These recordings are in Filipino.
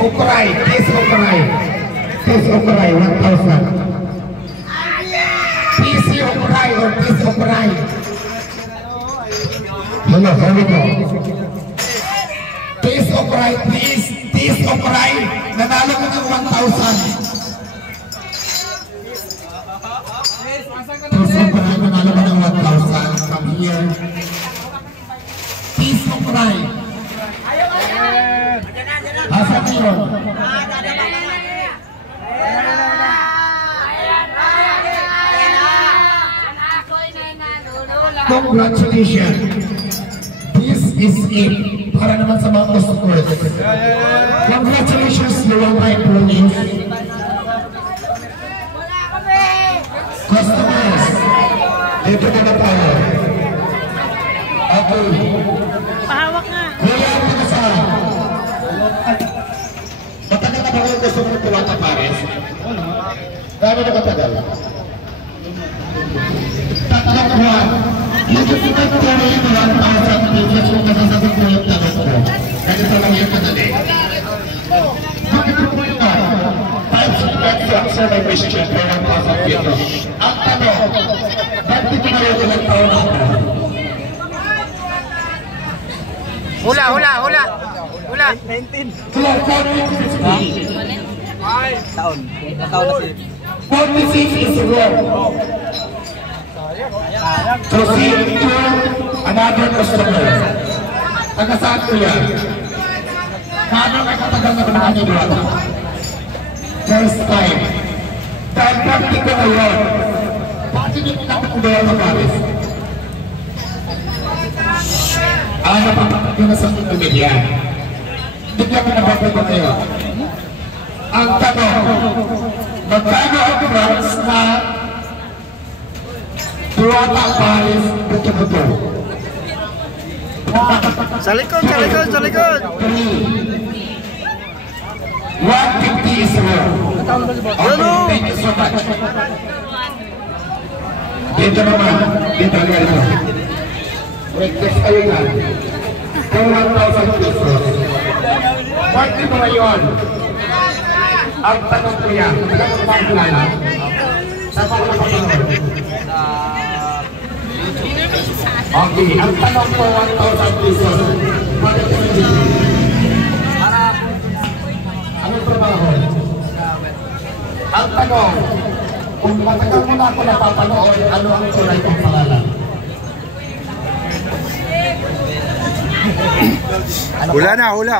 Ukray, Tis Ukray. Tis Ukray, 1,000. PC Ukray or Tis Ukray. Hello, sorry po. Tis Ukray, please. Tis Ukray, nanalo ko ng 1,000. Tis Ukray, nanalo ko ng 1,000. From here. Tis Ukray. Asa niyo? Congratulations. This is it. Para naman sa mga customers. Congratulations, you are my employees. Customers, dito na na tayo. Okay. Pahawak nga. Kuya, ito na sa... Matagal na ba kayo gusto mo Diwata Pares? Gano'n na katagal? Tatlong buwan. Yung difficult po rin yung 1,000 pesos kung masasagot mo yung tanong ko. Ganito lang yung kadali. Bakit po yun nga? 5 seconds to answer my question for 1,000 pesos. Ang tanong, ba't di ko na yung ilang taon ako? Hula, hula, hula. Hula. 19. Hula, 46. Taon. Taon na si... 46 is wrong. Proceed to another customer. Taga saan ko yan? Paano kayo katagal na naman ni Diwata? First time. Dahil practical na yun. Bakit hindi ko naman kung Diwata Pares? Ano pa? Yung nasa media. Bigyan mo na ba ito ngayon? Ang tanong, magkano ang price na Diwata Pares buto-buto? Sa likod, sa likod, sa likod! 150 is wrong. Okay, thank you so much. Dito naman, dito naman. Request kayo yan. For 1,000 pesos. Bakit mo ngayon? Ang tanong ko yan, kailan mo bang kilala? Sa mga kapatid? Okay, ang tanong ko 1,000 pesos. Bakit mo yun? Anong trabaho? Ang tanong, kung matagal mo na ako napapanood, ano ang tunay kong pangalan? Hula na, hula.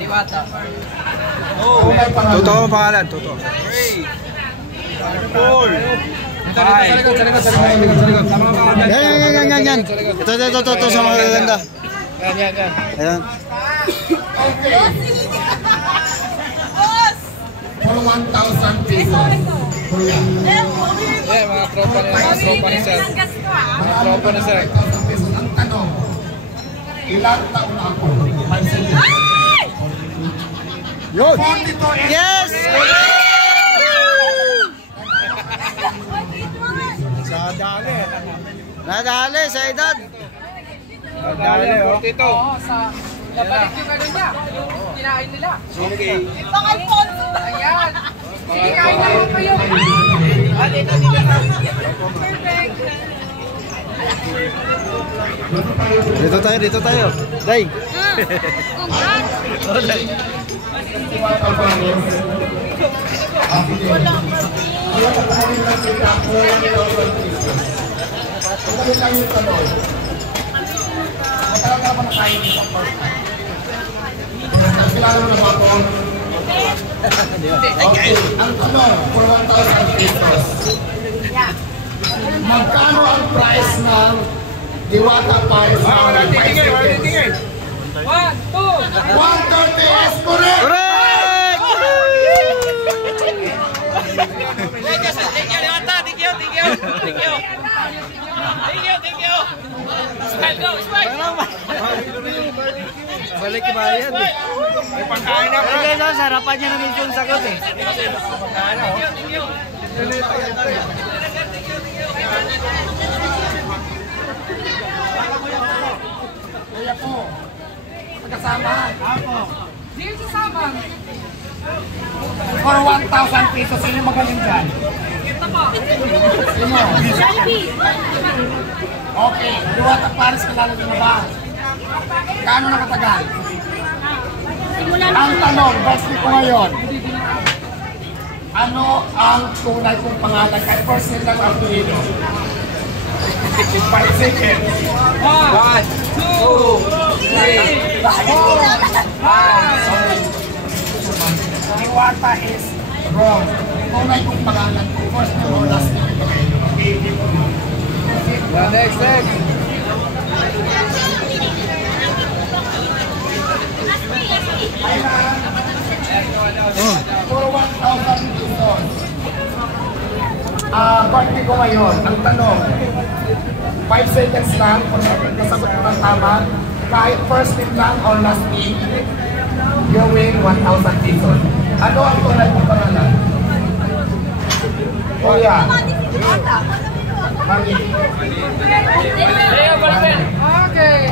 Diwata. Tunay pangalan. Totoo ang pangalan, totoo. 3, 4, sa likod, sa likod, sa likod, sa likod. Tama ba? Yan. Ito, sa mga gaganda. Yan. Ayan. Okay. For 1,000 pesos. Kuya. Mga tropa ni Sir. Mga tropa ni Sir. 1,000 pesos. Ang tanong, ilang taon na ako? 5 seconds. Yun! 42 Yes! Nadali sa edad. Nadali, oh. Tito. Sa nabalik yung ano niya. Kinain nila. Okay. Ayan. Kinain na mo kayo. Dito tayo. Day. Day. Ang tanong, for 1,000 pesos. Magkano ang price ng Diwata Pares? 1, 2. 130 is correct! Correct! Thank you, Diwata. Thank you. Smile, go, smile. Balik ke bayad eh. May pagkain na. Pero guys, sarapan niya namin yung sagot eh. Kuya po, magkasama. Dito sa sabang. For 1,000 pesos, sino magaling dyan? Sino? Okay, Diwata Paris, kilala nyo na ba? Kaano nakatagal? Ang tanong, birthday ko ngayon. Ano ang tunay kong pangalan? Kahit first name lang ang apelido. 5 seconds. 1, 2, 3, 4, 5. Diwata is wrong. Tunay kong pangalan ko. First name or last name. Next. For 1,000 pesos. Birthday ko ngayon. Ang tanong, 5 seconds lang kung nasagot mo ng tama. Kahit first name lang or last name, you win 1,000 pesos. Ano ang tunay kong pangalan? Kuya. Mami. Okay.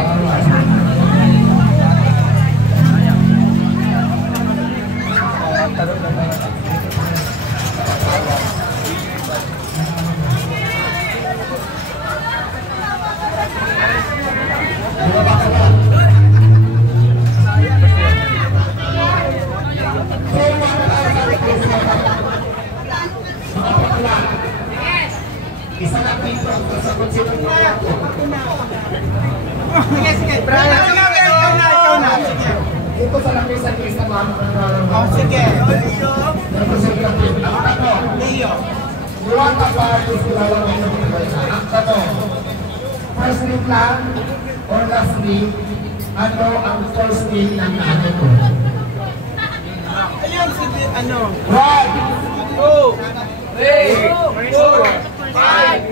Isa lang dito ang sasagot sila ko. Sige. Brian. Ikaw na. Dito sa lapisan ko isa lang. Sige. Representative. Ang tanong. Diwata Paris, kilala mo yung ang tanong. First name lang or last name? Ano ang first name ng nanay ko? Ayun, sige, ano? 1, 2, 3, 4, 5.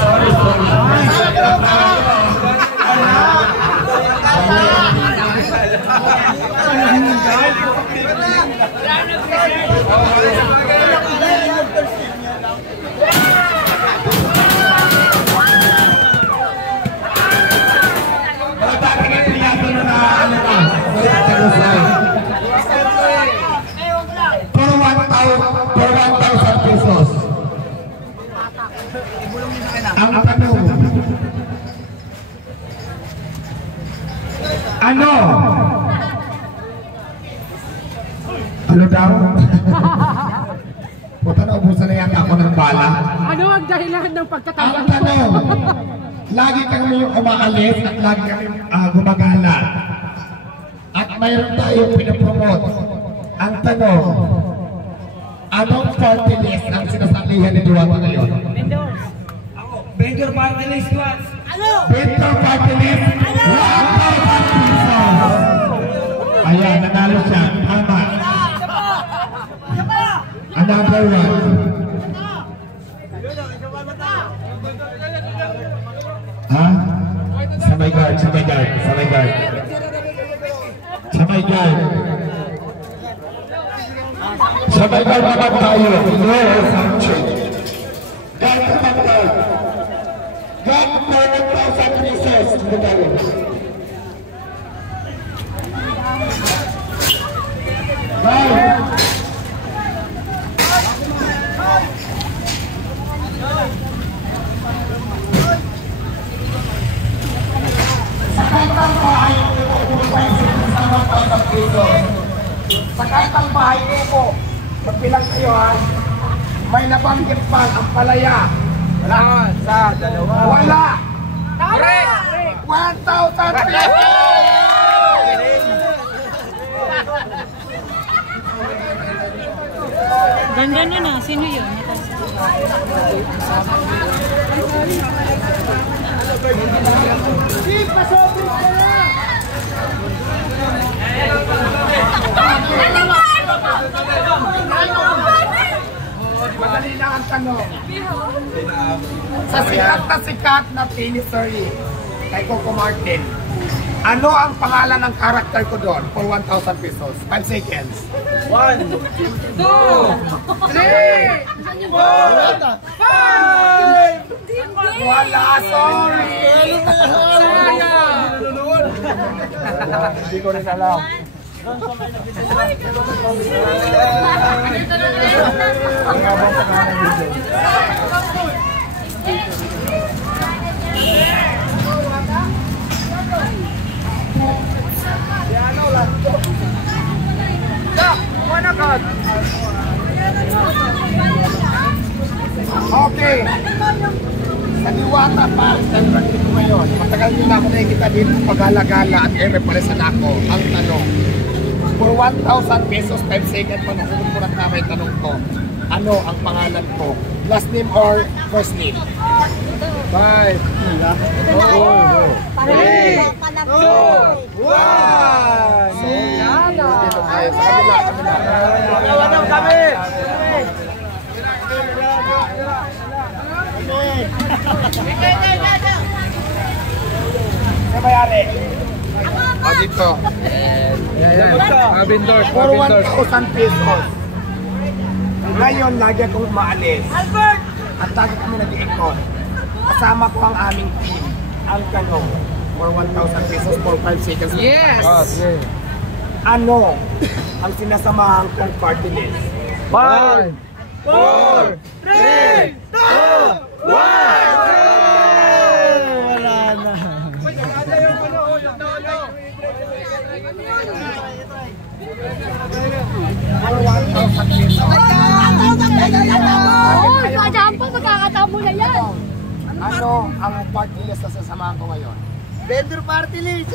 sorry. For 1,000 pesos. Ang tanong, ano? Ano daw? Puta na, ubusan na yata ako ng bala. Ano ang dahilan ng pagkatama? Ang tanong, lagi kami umaalis at lagi kami gumagala. At mayroon tayong pinapromote. Ang tanong, anong party list ang sinasabihan ni Diwata ngayon? Vendor party list once. Vendor party list, 1,000 pesos. Ayan, nanalo siya. Tama. Another one. Ha? Sa may guard. Sabay guard naman tayo. No sanction. Guard naman tayo. Guard for 1,000 pesos. Dito tayo. Guard. Sa kantang bahay sa 1,000 pesos. Sa kantang bahay ko, magbilang kayo ha, may nabanggit pa ang palaya. Wala. Sa dalawa. Wala! Correct. 1,000 pesos! Ganda nyo na. Sino yun? Madali lang ang tanong. Sa sikat na teleserye kay Coco Martin, ano ang pangalan ng karakter ko doon for 1,000 pesos? 5 seconds. 1, 2, 3, 4, 5. Wala, sorry! Hindi ko rin alam. Okay. Sa Diwata Park, nag-rugby ko ngayon. Matagal nyo na ako nakikita dito pag-alagala at paresan ako. Ang tanong, for 1,000 pesos, 5 seconds pa nasunod ko ng tama yung tanong ko. Ano ang pangalan ko? Last name or first name? 5, 4, 3, 2, 1. So, dito tayo sa kabila. Tawanan kami! Ano bayari? Dito. For 1,000 pesos. Ngayon, lagi akong umaalis. Albert! At lagi kami nag-iikot. Kasama ko ang aming team. Ang tanong, for 1,000 pesos for 5 seconds. Yes! Ano ang sinasamahan kong party list? 5, 4, 3, 2, 1! Wala na. For 1,000 pesos. Madam po, magkakatamo na yan. Ano ang party list na sasamahan ko ngayon? Vendor party list!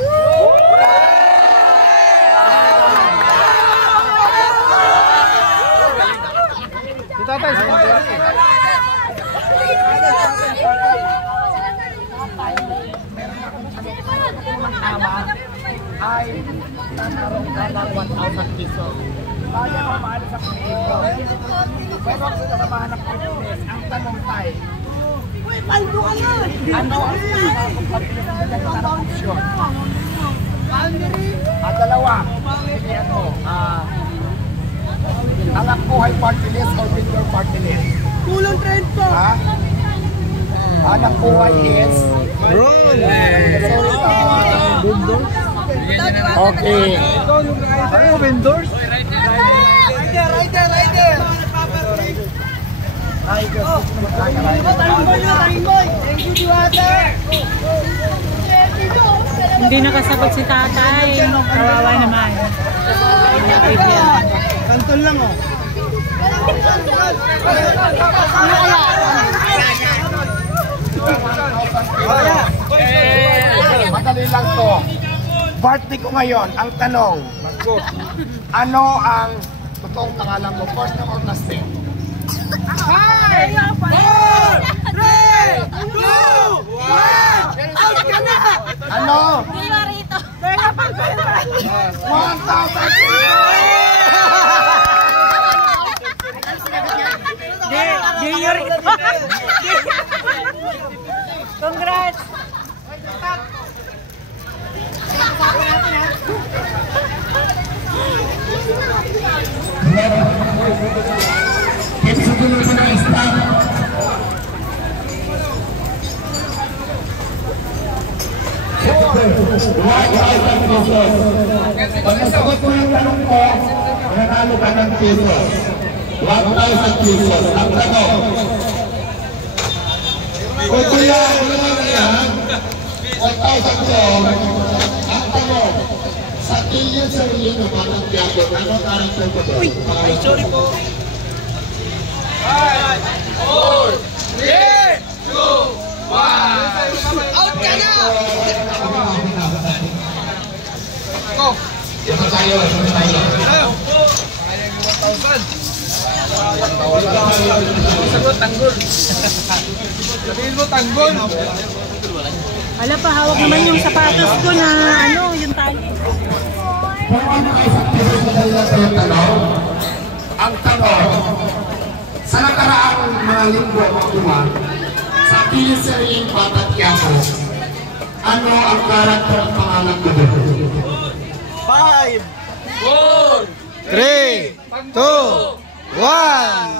Ay, nanaroon ka ng 1,000 pesos. Kaya mo maalis sa pangito. Pero ang sinasamahan ng party list, ang tanong tayo, ano ang sinasamahan kong party list na gano'n ng opsyon? Dalawa, pilihan mo. Anak buhay party list or vendor party list? Kulong trend po! Ha? Anak buhay is? Bro! Vendor? Okay. Ano vendors? Rider! Hindi nakasagot si tatay. Kawawa naman. Kantol lang oh. Madali lang to. Birthday ko ngayon. Ang tanong, ano ang totoong pangalan mo? First name or last name? 5, 4, 3, 2, 1! Out ka na! Ano? Hindi nga rito. 1,000 Congrats! Kaya sa tuloy ko na stop. Pag nasagot mo yung tanong ko, nanalo ka ng pesos. 1,000 pesos. Ang tanong. Kung kuya, ulo na yan, 1,000 pesos. Ang tanong, sa Killian sa ulo ng Batang Quiapo, ano karakter ko doon? Ay, sorry po. 5, 4, 3, 2, 1. Out ka na! Go! Ito tayo. Sagot, tanggol. Sabihin mo, tanggol. Wala pa, hawak naman yung sapatos ko na yung tali. Ang tanong, sa nakaraang mga linggo o buwan, sa Piliseryeng Batang Quiapo, ano ang karakter ng pangalan ko doon? 5, 4, 3, 2, 1!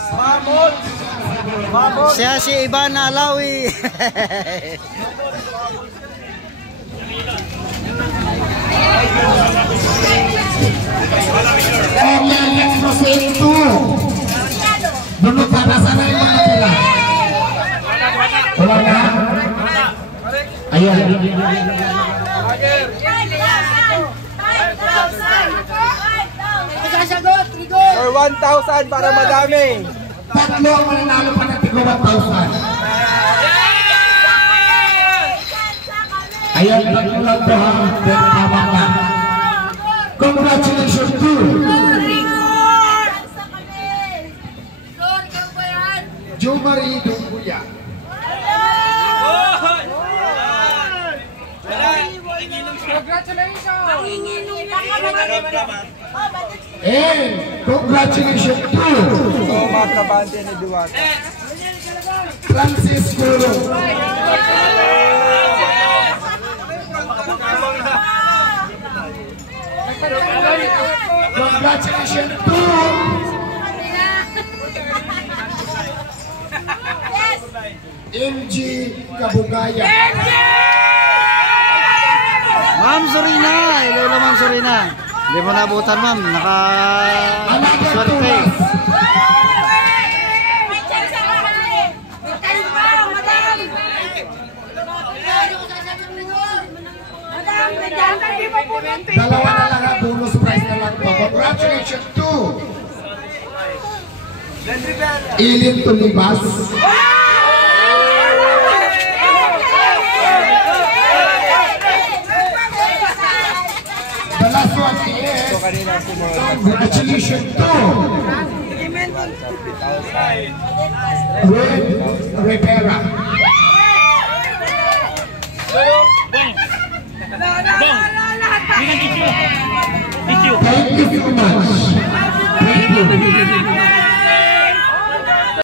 Siya si Ivan Alawi. For 1,000 para madami. Tatlo ang mananalo pa ng tigo 1,000. Ayan, tatlo lang po ang tama ka. Congratulations to Jo Marie Dumbuya. And congratulations to Thomas Trabante ni Duwata. Francis Guro. Congratulations to MG Kabugaya. Ma'am Sorina, Iloilo Ma'am Sorina. Hindi mo nabutan ma'am, swerte. Dalawa na lang ang bonus prize na lang po. Congratulations to Ilin Tulibas. The last one is congratulations to Red Rivera. Thank you so much. Thank you.